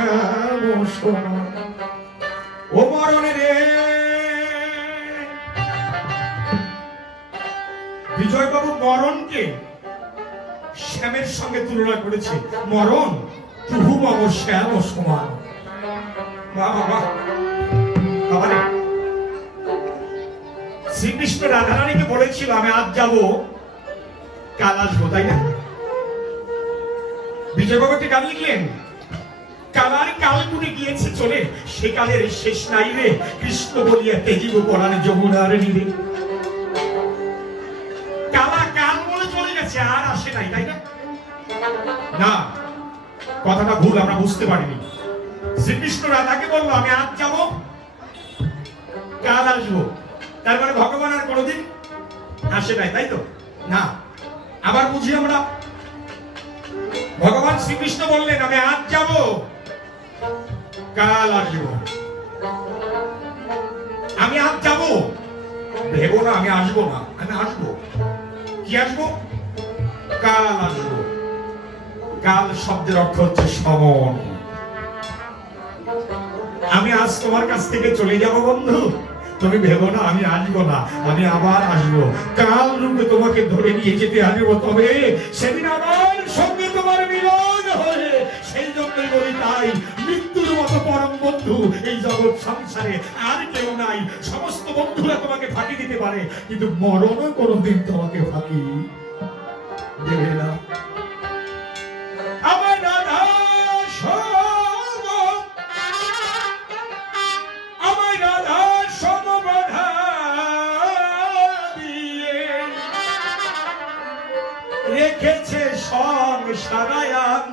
শ্যাম সোনা। ও বিজয়বাবু মরণকে শ্যামের সঙ্গে তুলনা করেছে। মরণ তুহু মম শ্যাম সমান। বাবা শ্রীকৃষ্ণ রাধারানীকে বলেছিল, আমি আজ যাব কাল আসব তাই না? বিজয়বাবু একটি গান লিখলেন। কালার গিয়েছে চলে, সে কালের শেষ নাই রে। কৃষ্ণ বলিয়া তেজিব যমুনার নিরে। কালা কাল বলে চলে গেছে, আর আসে নাই, তাই না? কথাটা ভুল, আমরা বুঝতে পারিনি। শ্রীকৃষ্ণ রাধাকে বলল, আমি আজ যাব, কাল আসব। তার মানে ভগবান আর কোনোদিন আসে নাই, তাই তো? না, আবার বুঝি আমরা? ভগবান শ্রীকৃষ্ণ বললেন, আমি আজ যাব কাল আসব আমি আজ যাব? ভেবো না, আমি আসব না। আমি আসব। কি আসব? কাল আসব কাল শব্দের অর্থ হচ্ছে সমন আমি আজ তোমার কাছ থেকে চলে যাব বন্ধু। তুমি ভেবো না, আমি আসব না। আমি আবার আসব। কাল রূপে তোমাকে ধরে নিয়ে যেতে আসব, তবে সেদিন আমার বন্ধু, এই জগৎ সংসারে আর কেউ নাই। সমস্ত বন্ধুরা তোমাকে ফাঁকি দিতে পারে, কিন্তু মরণও কোনোদিন তোমাকে ফাঁকি দেবে না। আমার রেখেছে সংসারায়াম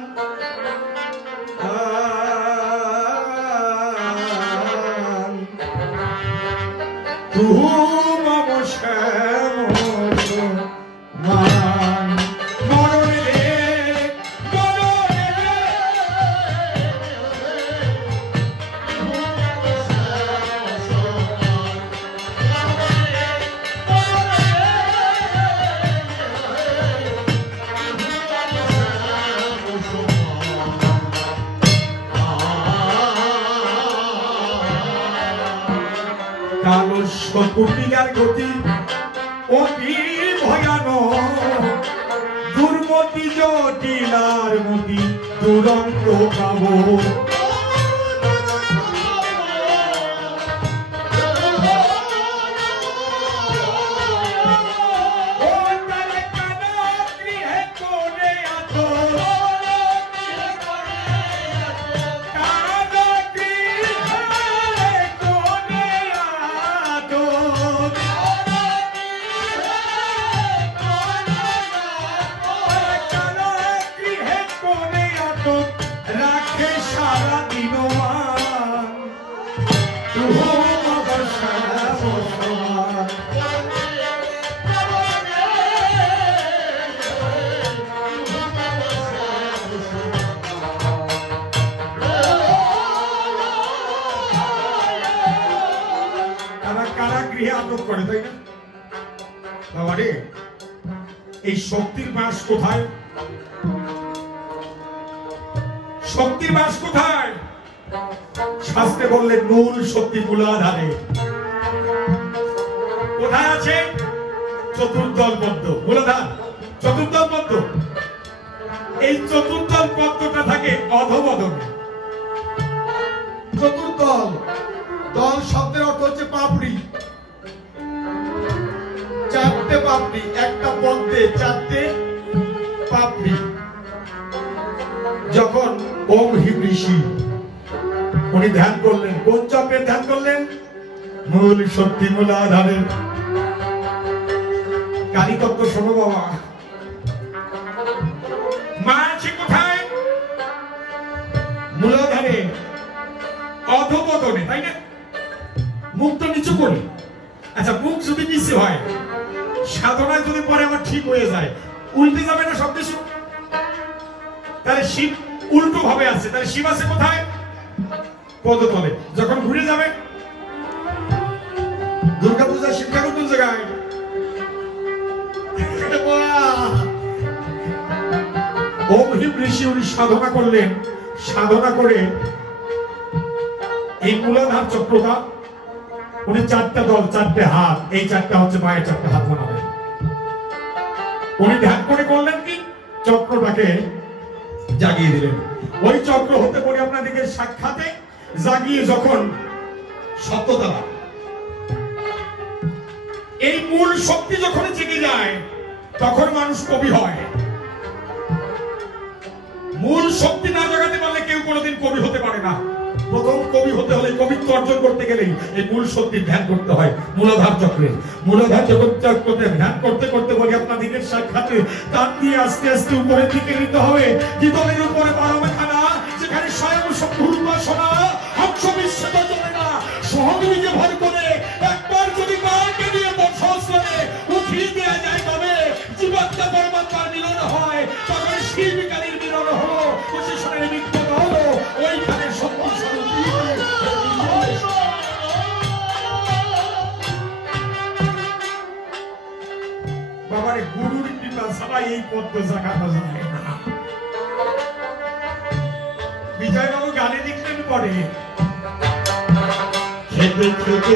সপুটিকার গতি অতি ভয়ানক। দুর্মতি জটিলার মতি দুরন্ত পাব রাখে সারা তারা কারাগৃহে আটক করে তাই না? বাবা রে এই শক্তির বাস কোথায়? শক্তির বাস কোথায়? শাস্ত্রে বললেন মূল শক্তি মূলাধারে কোথায় আছে? চতুর্দল পদ্ম। মূলাধার চতুর্দল পদ্ম। এই চতুর্দল পদ্মটা থাকে অধবদনে। চতুর্দল। দল শব্দের অর্থ হচ্ছে পাপড়ি। চারটে পাপড়ি, একটা পদ্মে চারটে পাপড়ি। ওম হিম ঋষি। উনি ধ্যান করলেন। কোন চক্রের ধ্যান করলেন? মূল শক্তি মূলাধারের। কালীতত্ত্ব শোনো বাবা। মা আছে কোথায়? মূলাধারে। অধপতনে, তাই না? মুখটা নিচু করে আচ্ছা মুখ যদি নিচে হয় সাধনায় যদি পরে আমার ঠিক হয়ে যায়, উল্টে যাবে না সব কিছু? তাহলে শিব উল্টো ভাবে আসছে তাহলে শিব আছে কোথায়? পদতলে যখন ঘুরে যাবে, দুর্গা পূজা, শিব ঠাকুর কোন ঋষি উনি সাধনা করলেন। সাধনা করে এই মূলাধার চক্রটা, উনি চারটা দল, চারটে হাত, এই চারটা হচ্ছে মায়ের চারটা হাত মনে হয়। উনি ধ্যান করে করলেন কি? চক্রটাকে জাগিয়ে দিলেন। ওই চক্র হতে পারে আপনাদেরকে সাক্ষাতে জাগিয়ে যখন সত্যতা এই মূল শক্তি যখন জেগে যায়, তখন মানুষ কবি হয়। মূল শক্তি না জাগাতে পারলে কেউ কোনোদিন কবি হতে পারে না। প্রথম কবি হতে হলে কবিত্ব অর্জন করতে গেলেই এই মূল শক্তি ধ্যান করতে হয়, মূলাধার চক্রে। মূলাধার চক্র চক্রতে ধ্যান করতে করতে বলি আপনাদের সাক্ষাতে তার দিয়ে আস্তে আস্তে উপরে থেকে নিতে হবে। জীবনের উপরে বারমে খানা যেখানে স্বয়ং উপাসনা অংশ বিশ্বত চলে না সহযোগীকে ভর করে ছাড়া এই পদ্ম জাগানো যায় না বিজয়বাবু গানে লিখলেন পরে। খেতে খেতে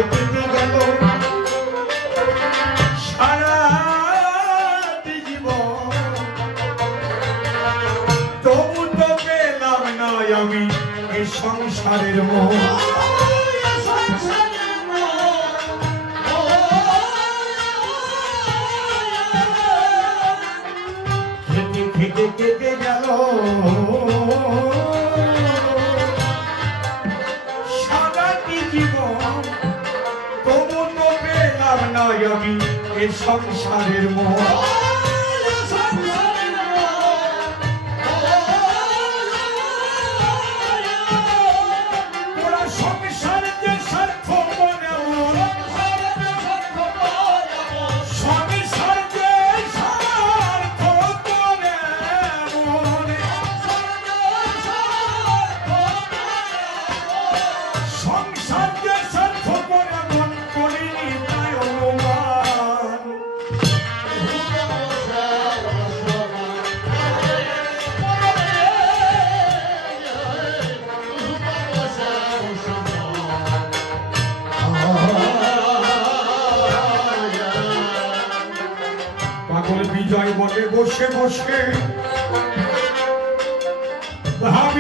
তো পেলাম না আমি। এই সংসারের মোহ।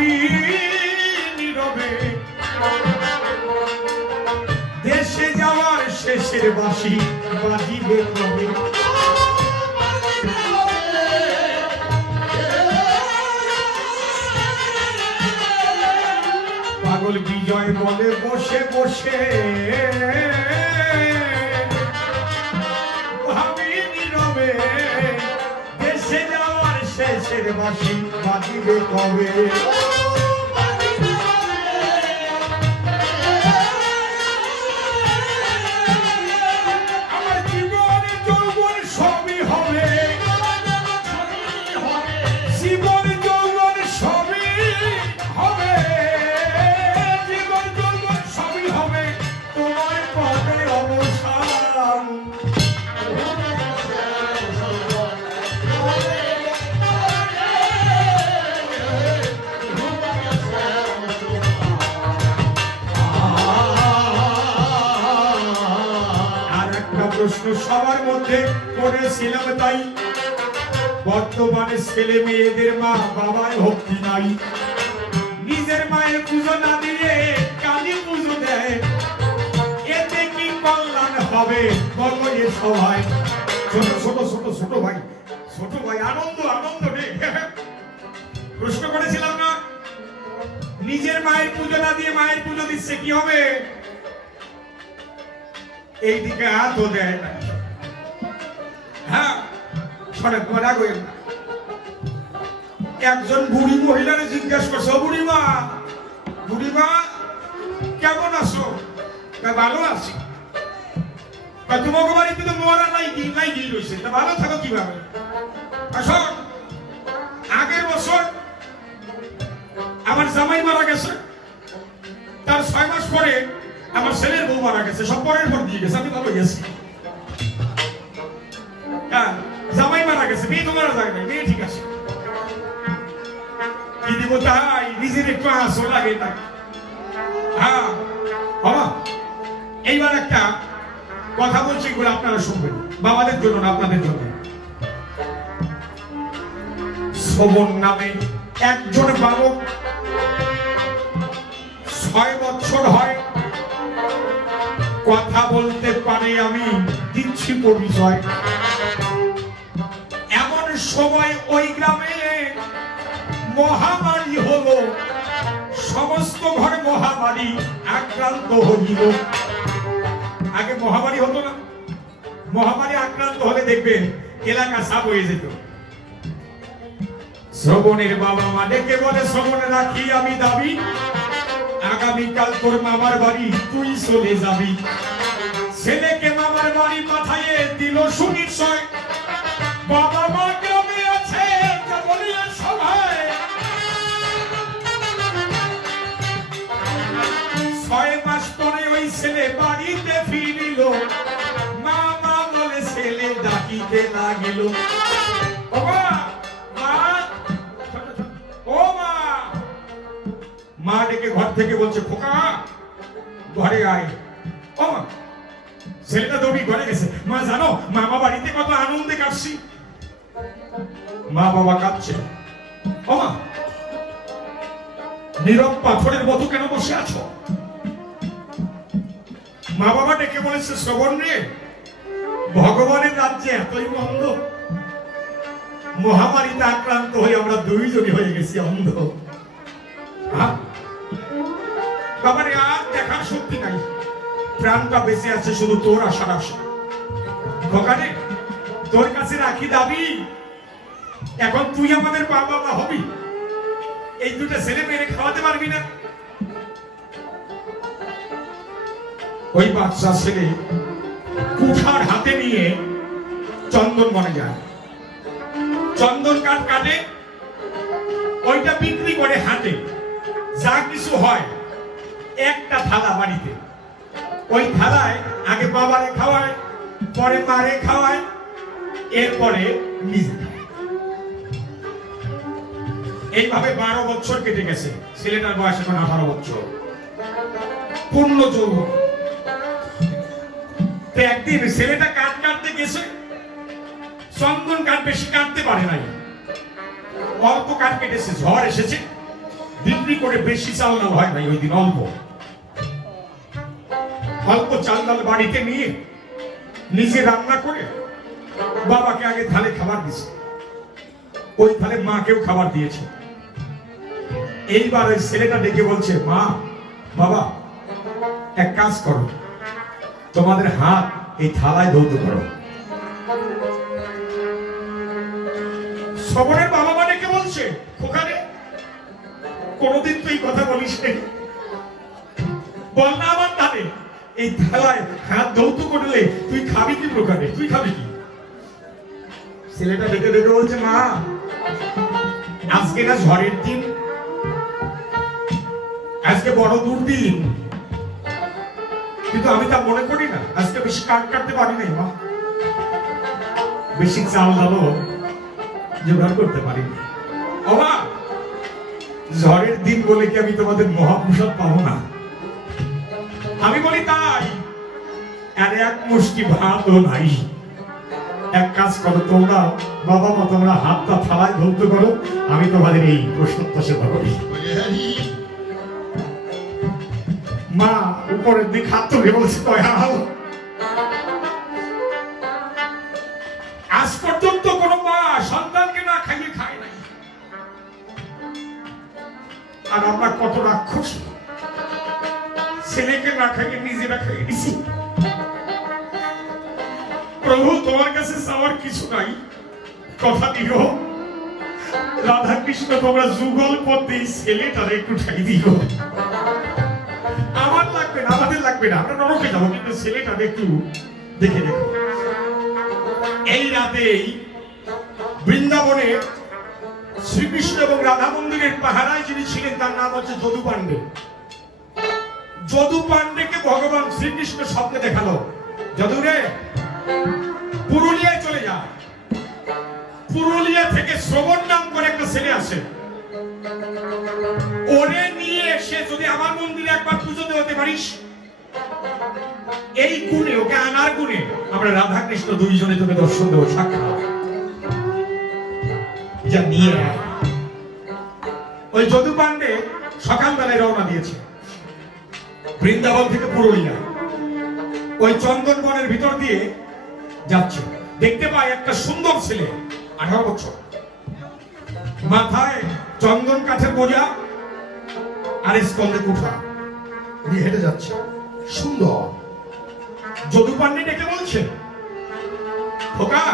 ভাবি নীরবে। দেশে যাওয়ার শেষের বাসি বাজিবে কবে পাগল বিজয় বলে বসে বসে। শেষের বাসি বাজিবে কবে? সবার মধ্যে করেছিলাম তাই। বর্তমানে ছেলে মেয়েদের মা বাবায় ভক্তি নাই। নিজের মায়ের পুজো না দিয়ে কালী পুজো দেয়। এতে কি কল্যাণ হবে বলো এ সবাই ছোট ছোট ছোট ছোট ভাই ছোট ভাই, আনন্দ আনন্দ রে প্রশ্ন করেছিলাম না? নিজের মায়ের পুজো না দিয়ে মায়ের পুজো দিচ্ছে, কি হবে? এইদিকে হাতও দেয় না। হ্যাঁ রাগ হইল না। একজন বুড়ি মহিলারে জিজ্ঞেস করছে, "ও বুড়িমা বুড়িমা, কেমন আছো? ভালো আছি। তোমাকে বাড়িতে তো মরা নাই নাই কি রয়েছে? তা ভালো থাকো কীভাবে? আসো। আগের বছর আমার জামাই মারা গেছে। তার ছয় মাস পরে আমার ছেলের বউ মারা গেছে, সব পরের পর দিয়ে গেছে, আমি ভালো গেছি হ্যাঁ জামাই মারা গেছে মেয়ে তো মারা যায় না মেয়ে ঠিক আছে। কি দিব তাই, নিজের একটু আসো লাগে তাই। হ্যাঁ বাবা, এইবার একটা কথা বলছি এগুলো আপনারা শুনবেন, বাবাদের জন্য না, আপনাদের জন্য। শ্রবণ নামে একজন বালক ছয় বছর হয় কথা বলতে পারে আমি, দিচ্ছি পরিচয়। এমন সময় ওই গ্রামে মহামারী হলো। সমস্ত ঘরে মহামারী আক্রান্ত হইল। আগে মহামারী হতো না। মহামারী আক্রান্ত হলে দেখবেন এলাকা সাপ হয়ে যেত। শ্রবণের বাবা মা ডেকে বলে, শ্রবণে রাখি, আমি দাবি আগামীকাল তোর মামার বাড়ি, তুই চলে যাবি। ছেলেকে মামার বাড়ি পাঠাইয়ে দিল সুনিশ্চয়। বাবা মা ছয় মাস পরে ওই বাড়িতে ফিরিল। মামা বলে, ছেলে ডাকিতে লাগিল। মা ডেকে ঘর থেকে বলছে, খোকা, ঘরে আয়। ও, ছেলেটা দৌড়ি ঘরে গেছে। মা, জানো, মামা বাড়িতে কত আনন্দে কাটছি। মা বাবা কাঁদছে। ও মা, নীরব পাথরের মতো কেন বসে আছো? মা বাবা ডেকে বলেছে, শ্রবণ রে, ভগবানের রাজ্যে এতই অন্ধ মহামারীতে আক্রান্ত হয়ে আমরা দুইজনই হয়ে গেছি অন্ধ। হ্যাঁ? বাবারে, আর দেখার শক্তি নাই। প্রাণটা বেঁচে আছে শুধু তোর আশার আশা। ভগানে তোর কাছে রাখি দাবি, এখন তুই আমাদের বাবা হবি। এই দুটো ছেলে মেয়ে খাওয়াতে পারবি না। ওই বাচ্চা ছেলে কুঠার হাতে নিয়ে চন্দন বনে যায়। চন্দন কাঠ কাটে, ওইটা বিক্রি করে হাটে। যা কিছু হয় একটা থালা বাড়িতে। ওই থালায় আগে বাবারে খাওয়ায়, পরে মারে খাওয়ায়, এরপরে নিজে। এইভাবে বারো বছর কেটে গেছে। ছেলেটার বয়স এখন আঠারো বছর। পূর্ণ যৌবন। তো একদিন ছেলেটা কাঠ কাটতে গেছে। চন্দন কাঠ বেশি কাটতে পারে নাই। অল্প কাঠ কেটেছে, ঝড় এসেছে। বিক্রি করে বেশি চাল ডাল হয় নাই ওই দিন অল্প। অল্প চাল ডাল বাড়িতে নিয়ে নিজে রান্না করে বাবাকে আগে থালে খাবার দিছে। ওই থালে মাকেও খাবার দিয়েছে। এইবার ওই ছেলেটা ডেকে বলছে, মা, বাবা, এক কাজ করো। তোমাদের হাত এই থালায় ধৌত করো। সবরের বাবা মা ডেকে বলছে ওখানে কোনদিন তুই কথা বলিস নি। বল না আমার তালে। এই থালায় হাত ধৌত করলে তুই খাবি কি প্রকারে? তুই খাবি কি? ছেলেটা ডেকে ডেকে বলছে, মা, আজকে না ঝড়ের দিন। আজকে বড় দুর্দিন। কিন্তু আমি তা মনে করি না। আজকে বেশি কাট কাটতে পারি নাই, মা। বেশি চাল ডালও জোগাড় করতে পারি অবা ঝড়ের দিন বলে কি আমি তোমাদের মহাপ্রসাদ পাবো না? আমি বলি তাই। আর এক মুষ্টি ভাতও নাই। এক কাজ করো, তোমরা বাবা মা, তোমরা হাতটা থালায় ধরতে করো আমি তোমাদের এই প্রশ্নটা সেবা করি মা, উপরের দিক হাত তুলে বলছে, দয়াল। আজ পর্যন্ত কোনো মা সন্তানকে না খাইয়ে খায় নাই। আর আমরা কত রাক্ষস। না খাইয়ে নিজেরা খাইয়ে প্রভু, তোমার কাছে চাওয়ার কিছু নাই। কথা দিও। রাধা কৃষ্ণ তোমরা যুগল পথে ছেলেটারে একটু ঠাই দিও। আমার লাগবে না, আমাদের লাগবে না। আমরা নরকে যাব, কিন্তু ছেলেটারে একটু দেখে দেখো এই রাতেই বৃন্দাবনে শ্রীকৃষ্ণ এবং রাধা মন্দিরের পাহারায় যিনি ছিলেন, তার নাম হচ্ছে যদু পাণ্ডে যদু পাণ্ডেকে ভগবান শ্রীকৃষ্ণ স্বপ্নে দেখাল। যদু রে, পুরুলিয়ায় চলে যা। পুরুলিয়া থেকে শ্রবণ নাম করে একটা ছেলে আসে। ওরে নিয়ে এসে যদি আমার মন্দিরে একবার পুজো দেওয়াতে পারিস? এই গুণে, ওকে আনার গুণে আমরা রাধা কৃষ্ণ দুইজনে তোকে দর্শন দেবো, সাক্ষাৎ। যা নিয়ে ওই যদু পান্ডে সকালবেলায় রওনা দিয়েছে। বৃন্দাবন থেকে পুরুলিয়া। ওই চন্দন বনের ভিতর দিয়ে যাচ্ছে। দেখতে পাই একটা সুন্দর ছেলে, আঠারো বছর। মাথায় চন্দন কাঠের বোঝা আর স্কন্দে কুঠা। নিয়ে হেঁটে যাচ্ছে। সুন্দর। যদু পান্ডে ডেকে বলছে খোকা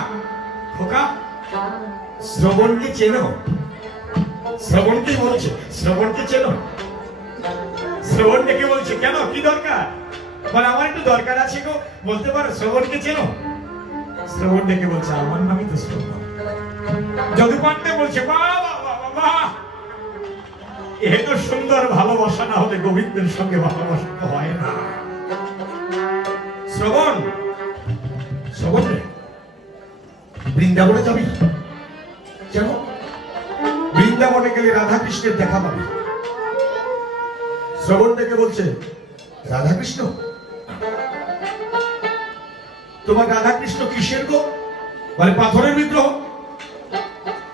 খোকা, শ্রবণকে চেনো। শ্রবণকে বলছে, শ্রবণকে চেনো। শ্রবণ বলছে? কেন? কি দরকার? বলে, আমার একটু দরকার আছে গো। বলতে পারো, শ্রবণকে চেনো? শ্রবণ ডেকে বলছে? আমার নামই তো শ্রবণ। যদু পান্ডে বলছে সুন্দর ভালোবাসা, না হলে গোবিন্দের সঙ্গে ভালোবাসা হয় না। শ্রবণ শ্রবণ বৃন্দাবনে যাবি? কেন? বৃন্দাবনে গেলে রাধা কৃষ্ণের দেখা পাবি। শ্রবণ ডেকে বলছে রাধা কৃষ্ণ তোমার রাধা কৃষ্ণ কিসের গো? বলে পাথরের বিগ্রহ।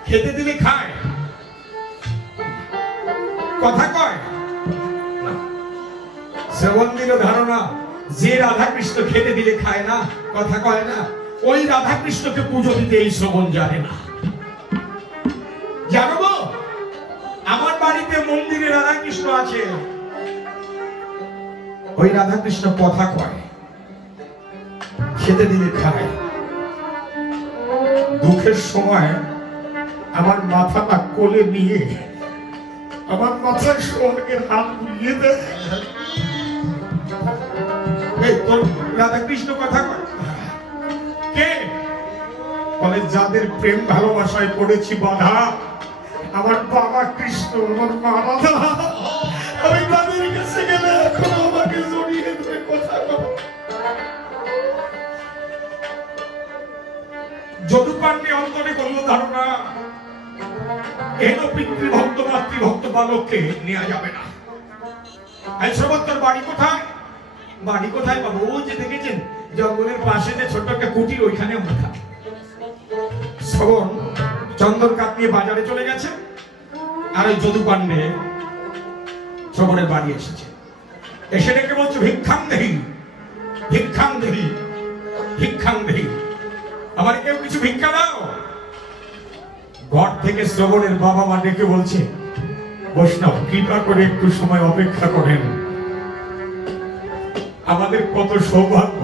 খেতে দিলে খায়। কথা কয়। শ্রবণ দিল ধারণা যে রাধাকৃষ্ণ খেতে দিলে খায় না কথা কয় না ওই রাধা কৃষ্ণকে পুজো দিতে এই শ্রবণ জানে না। জানো গো, আমার বাড়িতে মন্দিরে রাধাকৃষ্ণ আছে ওই রাধা কৃষ্ণ কথা কয়, খেতে দিলে খায়। দুঃখের সময় আমার মাথাটা কোলে নিয়ে আমার মাথায় স্বর্গের হাত বুলিয়ে দেয়। এই তোর রাধা কৃষ্ণ কথা কয়? কে? বলে, যাদের প্রেম ভালোবাসায় পড়েছি বাধা, আমার বাবা কৃষ্ণ, আমার মা রাধা আমি তাদের কাছে গেলে এখনও জড়িয়ে ধরে কথা অন্তরে ধারণা বালককে নেওয়া যাবে না। বাড়ি কোথায়? বাড়ি কোথায় যে দেখেছেন, জঙ্গলের পাশে যে ছোট্ট একটা কুটির, ওইখানে থাকি। শ্রবণ চন্দন কাঠ বাজারে চলে গেছে। আর ওই যদু পান্ডে শ্রবণের বাড়ি এসেছে। এসে ডেকে বলছে, ভিক্ষাং দেহি ভিক্ষাং দেহি ভিক্ষাং দেহি। আমার কেউ কিছু ভিক্ষা দাও? ঘর থেকে শ্রবণের বাবা মা ডেকে বলছে, বৈষ্ণব, কৃপা করে একটু সময় অপেক্ষা করেন। আমাদের কত সৌভাগ্য।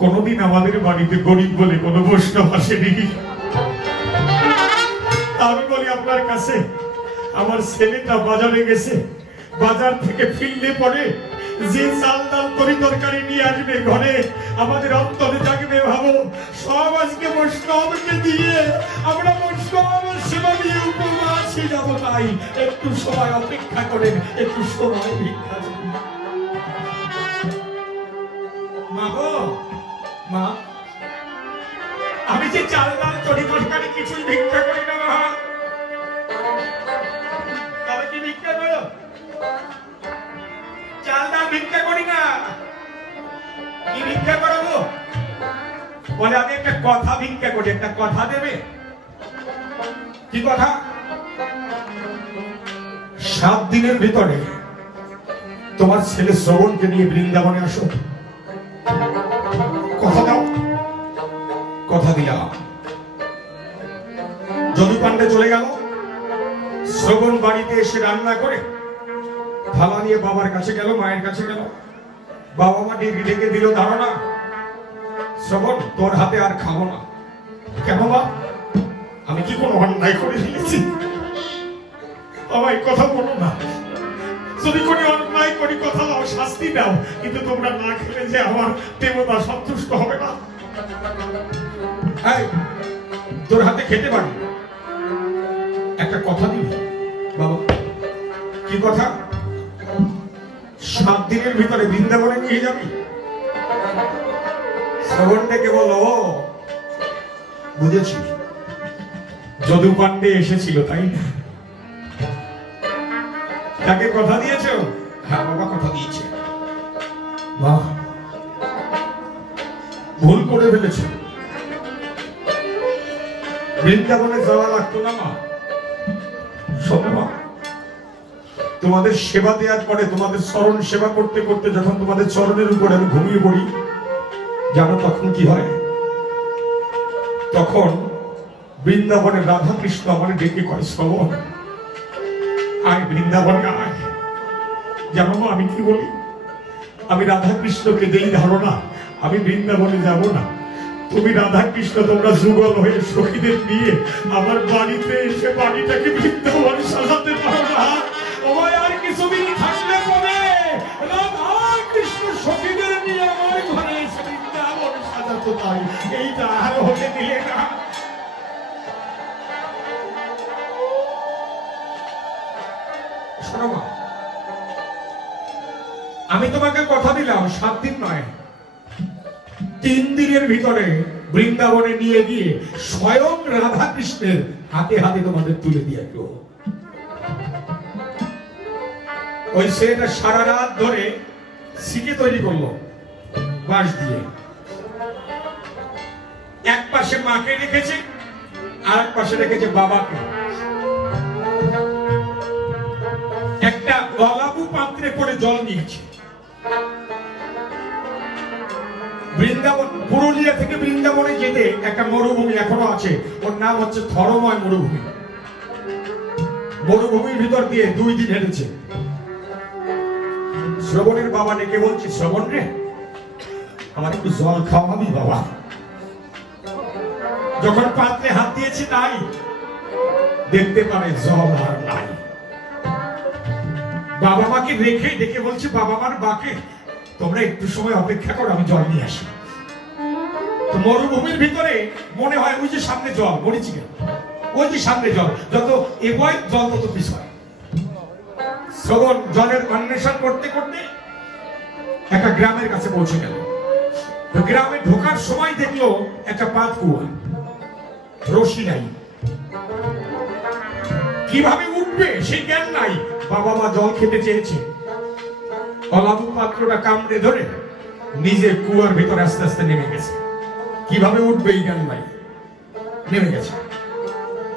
কোনদিন আমাদের বাড়িতে গরিব বলে কোন বৈষ্ণব আসেনি। আমি বলি, আপনার কাছে আমার ছেলেটা বাজারে গেছে। বাজার থেকে ফিরলে পরে যে চাল ডাল তরি তরকারি নিয়ে আসবে ঘরে, আমাদের অন্তরে জাগবে ভাবো, সব আজকে বৈষ্ণবকে দিয়ে আমরা বৈষ্ণবের সেবা দিয়ে উপবাসী যাব তাই। একটু সময় অপেক্ষা করেন, একটু সময় ভিক্ষা ভিক্ষা করি একটা কথা দেবে? কি কথা? সাত দিনের ভিতরে তোমার ছেলে শ্রবণকে নিয়ে বৃন্দাবনে আসো। কথা দাও। কথা দিলাম। যদু পান্ডে চলে গেল। শ্রবণ বাড়িতে এসে রান্না করে থালা নিয়ে বাবার কাছে গেল, মায়ের কাছে গেল। বাবা মা ডেকে ডেকে দিল ধারণা শ্রবণ, তোর হাতে আর খাব না। কেন বা আমি কি কোনো অন্যায় করে ফেলেছি? আমার কথা বলো না। যদি কোনো অন্যায় করি কথা দাও, শাস্তি দাও, কিন্তু তোমরা না খেলে যে আমার দেবতা সন্তুষ্ট হবে না। তোর হাতে খেতে পারি? একটা কথা দিবি? বাবা, কি কথা? সাত দিনের ভিতরে বৃন্দাবনে নিয়ে যাবি? শ্রবণ ডেকে বলো বুঝেছি যদু পান্ডে এসেছিল, তাই তাকে কথা দিয়েছ? হ্যাঁ বাবা, কথা দিয়েছে। বাহ ভুল করে ফেলেছে। বৃন্দাবনে যাওয়া লাগতো না, মা? শোনো তোমাদের সেবা দেওয়ার পরে, তোমাদের চরণ সেবা করতে করতে যখন তোমাদের চরণের উপরে আমি ঘুমিয়ে পড়ি, জানো তখন কি হয়? তখন বৃন্দাবনে রাধা কৃষ্ণ আমার ডেকে কয় শ্রবণ আয় বৃন্দাবনে আয়। জানো আমি কি বলি? আমি রাধা কৃষ্ণকে দেই ধারণা, আমি বৃন্দাবনে যাব না। তুমি রাধা কৃষ্ণ তোমরা যুগল হয়ে সখীদের নিয়ে আমার বাড়িতে এসে বাড়িটাকে বৃন্দাবন সাজাতে পারো। এইটা আর হতে দিলে না। আমি তোমাকে কথা দিলাম সাত দিন নয়। তিন দিনের ভিতরে বৃন্দাবনে নিয়ে গিয়ে স্বয়ং রাধা কৃষ্ণের হাতে হাতে তোমাদের তুলে দিয়ে আসব। ওই সেটা সারা রাত ধরে শিখে তৈরি করল, বাঁশ দিয়ে। এক পাশে মাকে রেখেছে আর এক পাশে রেখেছে বাবাকে। একটা গলাবু পাত্রে করে জল নিয়েছে। বৃন্দাবন, পুরুলিয়া থেকে বৃন্দাবনে যেতে একটা মরুভূমি এখনও আছে। ওর নাম হচ্ছে থরময় মরুভূমি। মরুভূমির ভিতর দিয়ে দুই দিন হেঁটেছে। শ্রবণের বাবা ডেকে বলছি, শ্রবণ রে, আমার একটু জল খাওয়াবি বাবা। যখন পাত্রে হাত দিয়েছি নাই দেখতে পারে জল আর নাই। বাবা মাকে রেখে ডেকে বলছে, বাবা মার বাকে, তোমরা একটু সময় অপেক্ষা করো, আমি জল নিয়ে আসি। মরুভূমির ভিতরে মনে হয় ওই যে সামনে জল কেন ওই যে সামনে জল, যত এগোয় জল তত পিছয় শ্রবণ, জলের অন্বেষণ করতে করতে একটা গ্রামের কাছে পৌঁছে গেল। গ্রামে ঢোকার সময় দেখল একটা পাত কুয়া রশি নাই। কীভাবে উঠবে সেই জ্ঞান নাই। বাবা মা জল খেতে চেয়েছে। অলাবু পাত্রটা কামড়ে ধরে নিজে কুয়ার ভিতরে আস্তে আস্তে নেমে গেছে। কীভাবে উঠবে এই জ্ঞান নাই। নেমে গেছে।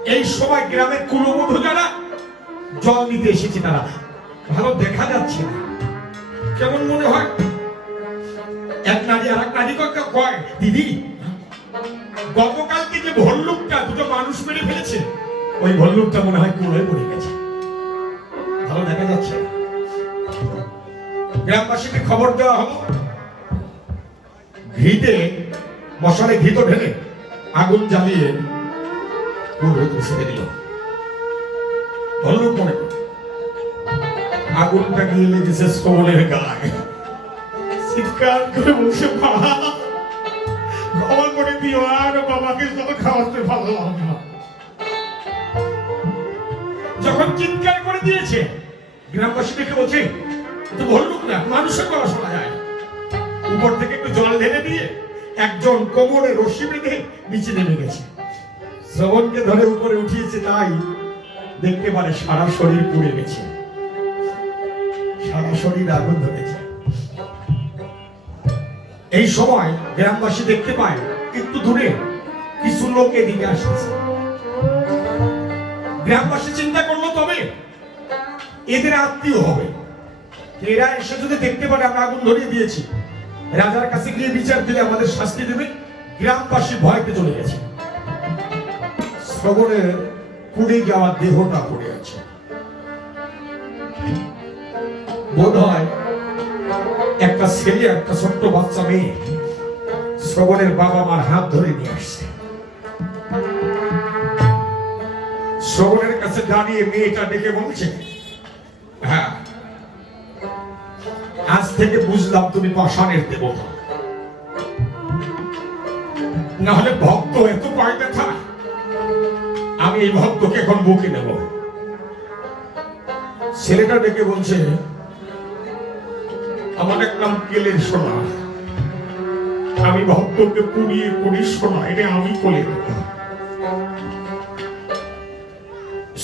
এই সময় গ্রামের কুলবধূ যারা, জল নিতে এসেছে তারা। ভালো দেখা যাচ্ছে না। কেমন মনে হয়? এক নারী আর এক নারী কয়, দিদি গতকালকে যে ভল্লুকটা দুটো মানুষ মেরে ফেলেছে, ওই ভল্লুকটা মনে হয় কুড়ে পড়ে গেছে। ভালো দেখা যাচ্ছে। গ্রামবাসীকে খবর দেওয়া হলো, ঘিতে, মশালে ঘি তো ঢেলে আগুন জ্বালিয়ে পুরোহিত ছেড়ে দিল। ভল্লুক মনে আগুনটা গিয়ে লেগেছে সোলের গায়ে। চিৎকার করে ক্ষমা করে দিও বাবাকে যত খাওয়াতে যখন চিৎকার করে দিয়েছে, গ্রামবাসী দেখে বলছে "এ তো ভল্লুক না, মানুষের গলা শোনা যায় উপর থেকে একটু জল ঢেলে দিয়ে একজন কোমরে রশি বেঁধে নিচে নেমে গেছে। শ্রবণকে ধরে উপরে উঠিয়েছে তাই দেখতে পারে সারা শরীর পুড়ে গেছে। সারা শরীর আগুন ধরেছে। এই সময় গ্রামবাসী দেখতে পায় একটু দূরে কিছু লোক এদিকে আসছে। গ্রামবাসী চিন্তা করল, তবে এদের আত্মীয় হবে। এরা এসে যদি দেখতে পারে, আমরা আগুন ধরিয়ে দিয়েছি। রাজার কাছে গিয়ে বিচার দিলে আমাদের শাস্তি দেবে। গ্রামবাসী ভয়তে চলে গেছে। শ্রবণের পুড়ে যাওয়া দেহটা পড়ে আছে। বোধ হয় একটা ছেলে, একটা ছোট্ট বাচ্চা মেয়ে শ্রবণের বাবা মার হাত ধরে নিয়ে আসছে। শ্রবণের কাছে দাঁড়িয়ে মেয়েটা ডেকে বলছে হ্যাঁ আজ থেকে বুঝলাম তুমি পাষাণের দেবতা। না হলে ভক্ত এত পায় ব্যথা। আমি এই ভক্তকে এখন বুকে নেব। ছেলেটা ডেকে বলছে, আমার এক নাম কেলের সোনা। আমি ভক্তকে পুড়িয়ে পুড়ি সোনা এটা আমি কোলে দেব।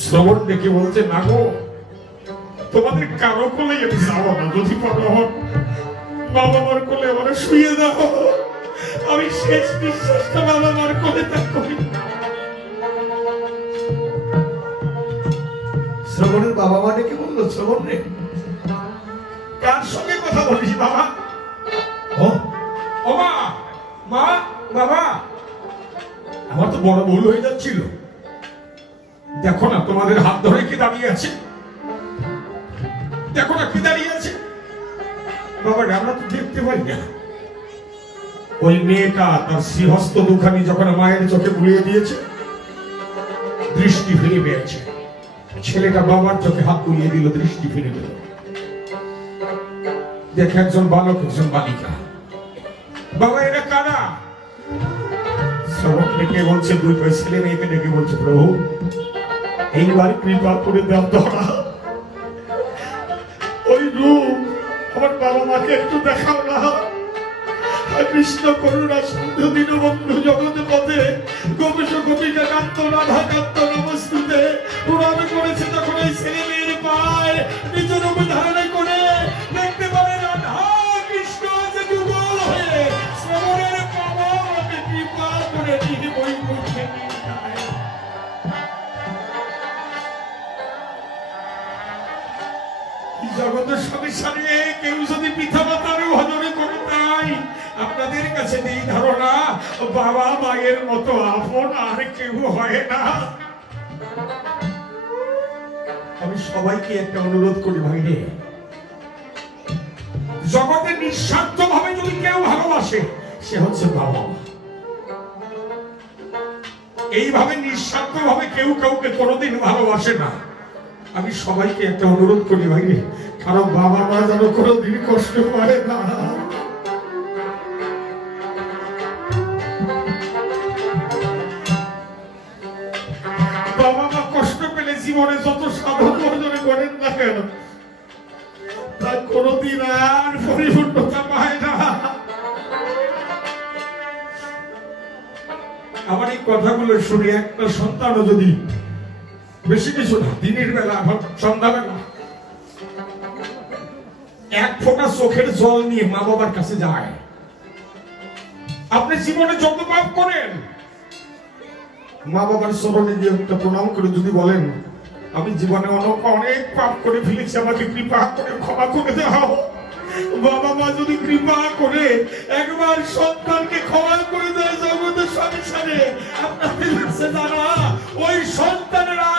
শ্রবণ ডেকে বলছে, না গো, তোমাদের কারও কোলে আমি যাব না, যদি বাবা মার কোলে আমার শুয়ে দাও। আমি শেষ বিশ্বাসটা বাবা মার কোলে ত্যাগ করি শ্রবণের বাবা মা ডেকে বলল, শ্রবণ রে, কার সঙ্গে কথা বলিস বাবা? আমার তো বড় ভুল হয়ে যাচ্ছিল। দেখো না, তোমাদের হাত ধরে কি দাঁড়িয়ে আছে? দেখো না, কি দাঁড়িয়ে আছে? বাবা, আমরা তো দেখতে পাই না। ওই মেয়েটা তার শ্রীহস্ত দুখানি যখন মায়ের চোখে বুলিয়ে দিয়েছে, দৃষ্টি ফিরে পেয়েছে। ছেলেটা বাবার চোখে হাত বুলিয়ে দিল, দৃষ্টি ফিরে পেল। দেখে একজন বালক, একজন বালিকা। বাবা এটা কারা? সবক ডেকে বলছে, দুই ছেলে মেয়েকে ডেকে বলছে, প্রভু, এইবার কৃপা করে ধরা ওই রূপ আমার বাবা মাকে একটু দেখাও না। কৃষ্ণ করুণা, সিন্ধু দীনবন্ধু জগৎ পথে গোপেশ গোপিকা করেছে তখন এই ছেলে মেয়ের পায়। নিজ রূপ করে জগতের কেউ যদি পিতা মাতার ভজনে করে তাই আপনাদের কাছে এই ধারণা, বাবা মায়ের মতো আপন আর কেউ হয় না। আমি সবাইকে একটা অনুরোধ করি ভাইরে। জগতে নিঃস্বার্থ ভাবে যদি কেউ ভালোবাসে, সে হচ্ছে বাবা এইভাবে নিঃস্বার্থ ভাবে কেউ কাউকে কোনোদিন ভালোবাসে না। আমি সবাইকে একটা অনুরোধ করি ভাই, কারণ বাবা মা যেন কোনোদিন কষ্ট পায় না। কষ্ট পেলে জীবনে যত সাধন অর্জন করেন না কেন তা কোনোদিন আর পরিপূর্ণতা পায় না। আমার এই কথাগুলো শুনে একটা সন্তানও যদি বেশি কিছু না, দিনের বেলা আবার সন্ধ্যাবেলা। এক ফোঁটা চোখের জল নিয়ে মা বাবার কাছে যায়। আপনি জীবনে যত পাপ করেন, মা বাবার স্মরণে গিয়ে একটা প্রণাম করে যদি বলেন, আমি জীবনে অনেক অনেক পাপ করে ফেলেছি, আমাকে কৃপা করে, ক্ষমা করে দাও বাবা মা যদি কৃপা করে, একবার সন্তানকে ক্ষমা করে দেয় জগতের সংসারে আপনাদের কাছে দাঁড়া, ওই সন্তানের আর